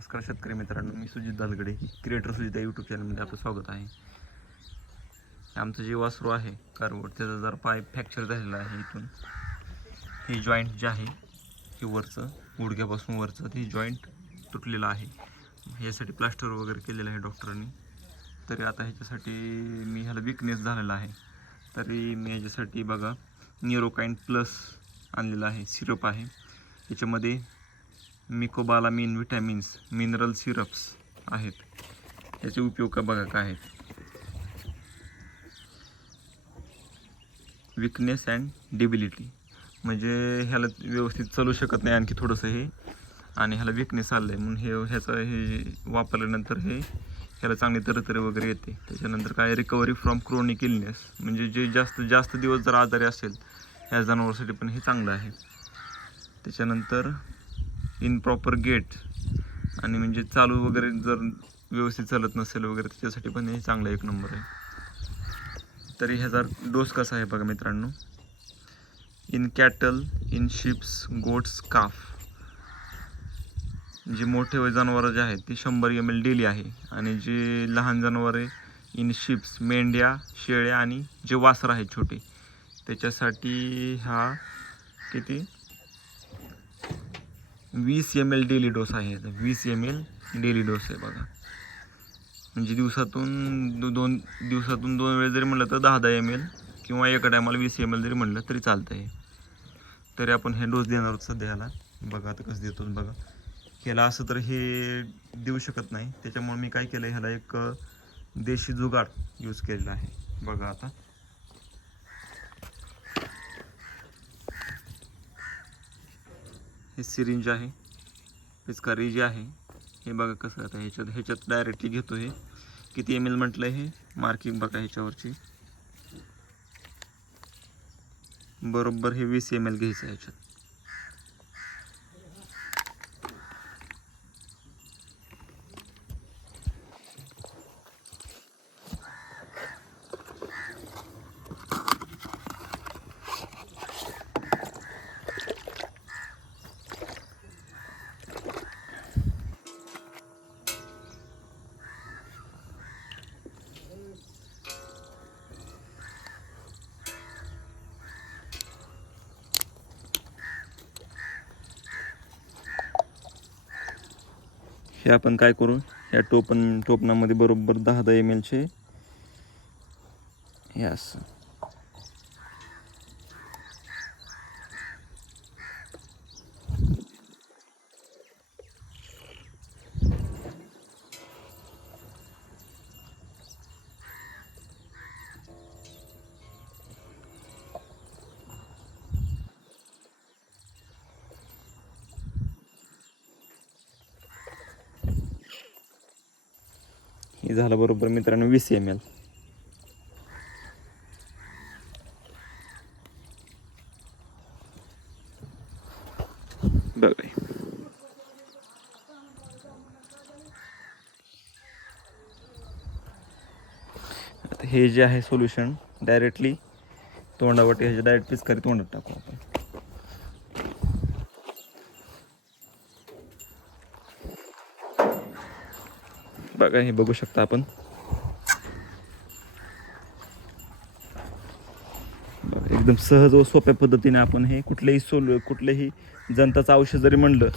नमस्कार शेतकरी मित्रांनो, मी सुजित दालगडे, क्रिएटर सुजित या यूट्यूब चॅनलमध्ये आपलं स्वागत आहे. आमचं जे वासरू आहे कारवड, त्याचा जर पाय फ्रॅक्चर झालेला आहे. इथून हे जॉईंट जे आहे हे वरचं गुडघ्यापासून वरचं ते जॉईंट तुटलेलं आहे. ह्यासाठी प्लास्टर वगैरे केलेलं आहे डॉक्टरांनी. तरी आता ह्याच्यासाठी मी ह्याला विकनेस झालेला आहे. तरी मी ह्याच्यासाठी बघा न्यूरोकाइन प्लस आणलेलं आहे, सिरप आहे. याच्यामध्ये मिकोबालामिन विटॅमिन्स मिनरल सिरप्स आहेत. याचे उपयोग बघा काय आहेत. विकनेस अँड डिबिलिटी म्हणजे ह्याला व्यवस्थित चालू शकत नाही आणखी थोडंसं हे, आणि ह्याला विकनेस आलं आहे म्हणून हे वापरल्यानंतर ह्याला चांगली तरतरी वगैरे येते. त्याच्यानंतर काय रिकव्हरी फ्रॉम क्रोनिक इलनेस म्हणजे जे जास्त दिवस जर आजारी असेल ह्या जनावरांसाठी पण हे चांगलं आहे. त्याच्यानंतर इनप्रॉपर गेट आणि म्हणजे चालू वगैरे जर व्यवस्थित चालत नसेल वगैरे त्याच्यासाठी पण हे चांगलं एक नंबर आहे. तरी ह्याचा डोस कसा आहे बघा मित्रांनो. In cattle, in sheeps, goats, calf जे मोठे जनावरं जे आहेत ते 100 ml डेली आहे. आणि जे लहान जनावरे इन शिप्स, मेंढ्या, शेळ्या आणि जे वासर आहेत छोटे त्याच्यासाठी हा किती 20 ml डेली डोस आहे. 20 ml डेली डोस आहे बघा. म्हणजे दिवसातून दोन वेळेस जरी म्हटलं तर 10 ml किंवा एका टायमाला 20 ml जरी म्हटलं तरी चालतं आहे. तरी आपण हे डोस देणार आहोत सध्या ह्याला. बघा आता कसं देतो बघा. ह्याला असं तर हे देऊ शकत नाही, त्याच्यामुळे मी काय केलं ह्याला एक देशी जुगार यूज केलेला आहे. बघा आता हे सिरिंज आहे, पिचकारी जी आहे हे बघा कसं आता ह्याच्यात डायरेक्टली घेतो. हे किती ml म्हटलं हे मार्किंग बघा ह्याच्यावरची. बरोबर हे 20 ml घ्यायचं आहे ह्याच्यात. हे आपण काय करू, या टोपणामध्ये बरोबर 10 ml चे हे असं हे झालं बरोबर मित्रांनो 20 ml. बघा आता हे जे आहे सोल्युशन डायरेक्टली तोंडावरती ह्याच्या डायरेक्ट पिचकारी तोंडात टाकू आपण. बघा हे बघू शकता आपण. एकदम सहज व सोप्या पद्धतीने आपण हे कुठलेही जंताचं औषध जरी म्हणलं,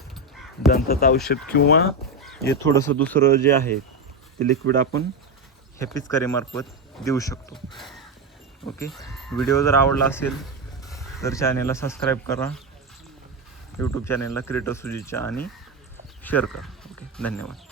जंताचं औषध किंवा हे थोडंसं दुसरं जे आहे ते लिक्विड आपण ह्या पिचकारीमार्फत देऊ शकतो. ओके, व्हिडिओ जर आवडला असेल तर चॅनेलला सबस्क्राईब करा, यूट्यूब चॅनेलला क्रिएटर सुजितच्या, आणि शेअर करा. ओके, धन्यवाद.